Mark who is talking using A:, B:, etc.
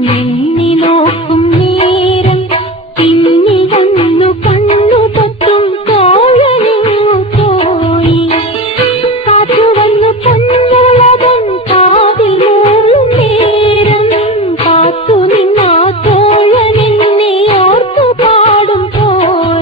A: नहीं